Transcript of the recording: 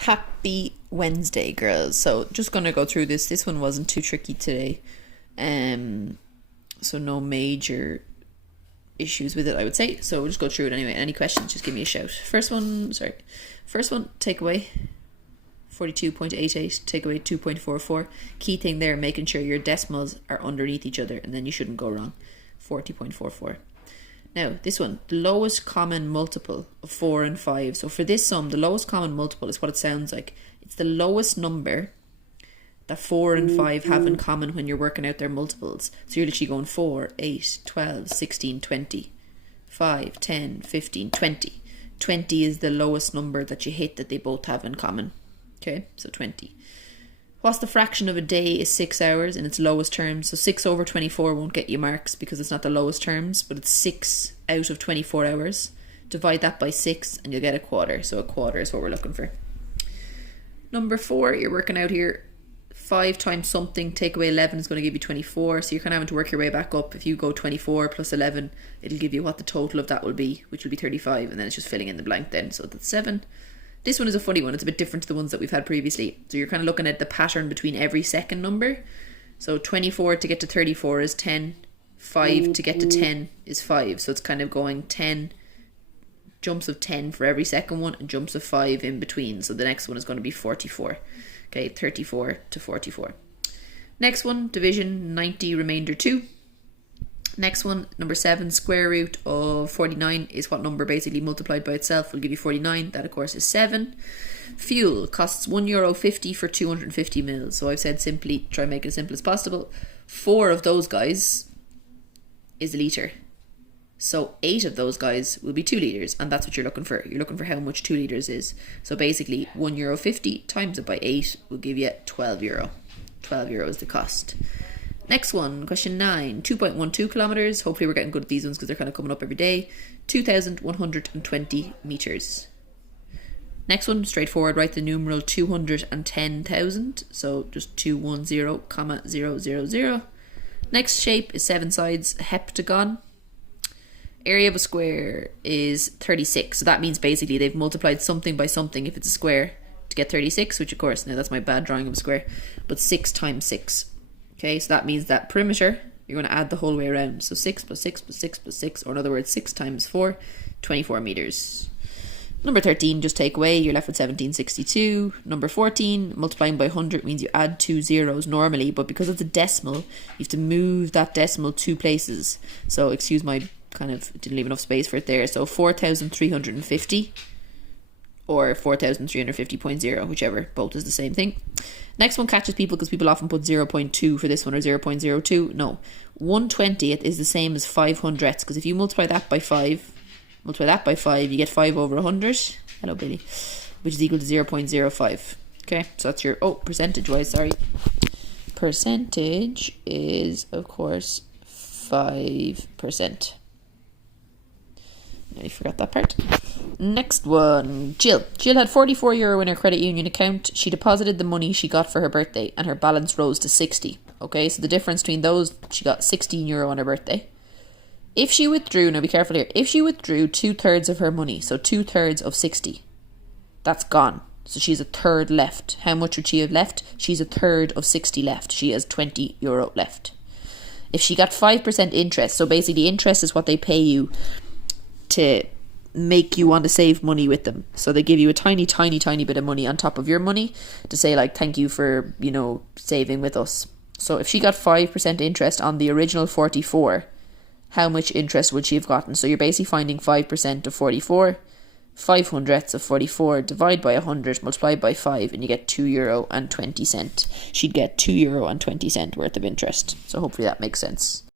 Happy Wednesday, girls. So just gonna go through this. This one wasn't too tricky today. So no major issues with it, I would say. So we'll just go through it anyway. Any questions, just give me a shout. First one, takeaway 42.88, takeaway 2.44. Key thing there, making sure your decimals are underneath each other, and then you shouldn't go wrong. 40.44. Now, this one, the lowest common multiple of 4 and 5. So for this sum, the lowest common multiple is what it sounds like. It's the lowest number that 4 and 5 have in common when you're working out their multiples. So you're literally going 4, 8, 12, 16, 20, 5, 10, 15, 20. 20 is the lowest number that you hit that they both have in common. Okay, so 20. What's the fraction of a day is 6 hours in its lowest terms. So 6 over 24 won't get you marks because it's not the lowest terms, but it's 6 out of 24 hours. Divide that by 6 and you'll get a quarter. So a quarter is what we're looking for. Number 4, you're working out here. 5 times something, take away 11 is going to give you 24. So you're kind of having to work your way back up. If you go 24 plus 11, it'll give you what the total of that will be, which will be 35. And then it's just filling in the blank then. So that's 7. This one is a funny one. It's a bit different to the ones that we've had previously. So you're kind of looking at the pattern between every second number. So 24 to get to 34 is 10. 5 to get to 10 is 5. So it's kind of going 10, jumps of 10 for every second one, and jumps of 5 in between. So the next one is going to be 44. Okay, 34 to 44. Next one, division, 90, remainder 2. Next one, number 7, square root of 49 is what number basically multiplied by itself will give you 49. That, of course, is 7. Fuel costs €1.50 for 250 mils. So I've said simply, try and make it as simple as possible. 4 of those guys is a litre. So 8 of those guys will be 2 litres, and that's what you're looking for. You're looking for how much 2 litres is. So basically, €1.50 times it by 8 will give you €12. €12 is the cost. Next one, question 9, 2.12 kilometres. Hopefully we're getting good at these ones because they're kind of coming up every day. 2,120 metres. Next one, straightforward, write the numeral 210,000. So just 210,000. Next shape is 7 sides, a heptagon. Area of a square is 36. So that means basically they've multiplied something by something if it's a square to get 36, which of course, now that's my bad drawing of a square, but 6 times 6. Okay, so that means that perimeter, you're going to add the whole way around. So 6 plus 6 plus 6 plus 6, or in other words, 6 times 4, 24 metres. Number 13, just take away, you're left with 1762. Number 14, multiplying by 100 means you add 2 zeros normally, but because it's a decimal, you have to move that decimal 2 places. So excuse my didn't leave enough space for it there. So 4,350 or 4,350.0, whichever, both is the same thing. Next one catches people because people often put 0.2 for this one or 0.02. No, 1/20th is the same as 5/100ths, because if you multiply that by 5, you get 5 over 100. Hello, Billy. Which is equal to 0.05. Okay, so that's your, percentage-wise, sorry. Percentage is, of course, 5%. I forgot that part. Next one, Jill. Jill had €44 in her credit union account. She deposited the money she got for her birthday and her balance rose to 60. Okay, so the difference between those, she got €16 on her birthday. If she withdrew, now be careful here, if she withdrew 2/3 of her money, so 2/3 of 60, that's gone. So she's a third left. How much would she have left? She's a third of 60 left. She has €20 left. If she got 5% interest, so basically interest is what they pay you to make you want to save money with them. So they give you a tiny bit of money on top of your money to say, like, thank you for, saving with us. So if she got 5% interest on the original 44, how much interest would she have gotten? So you're basically finding 5% of 44, 5/100ths of 44, divide by 100, multiply by 5, and you get €2.20. She'd get €2.20 worth of interest. So hopefully that makes sense.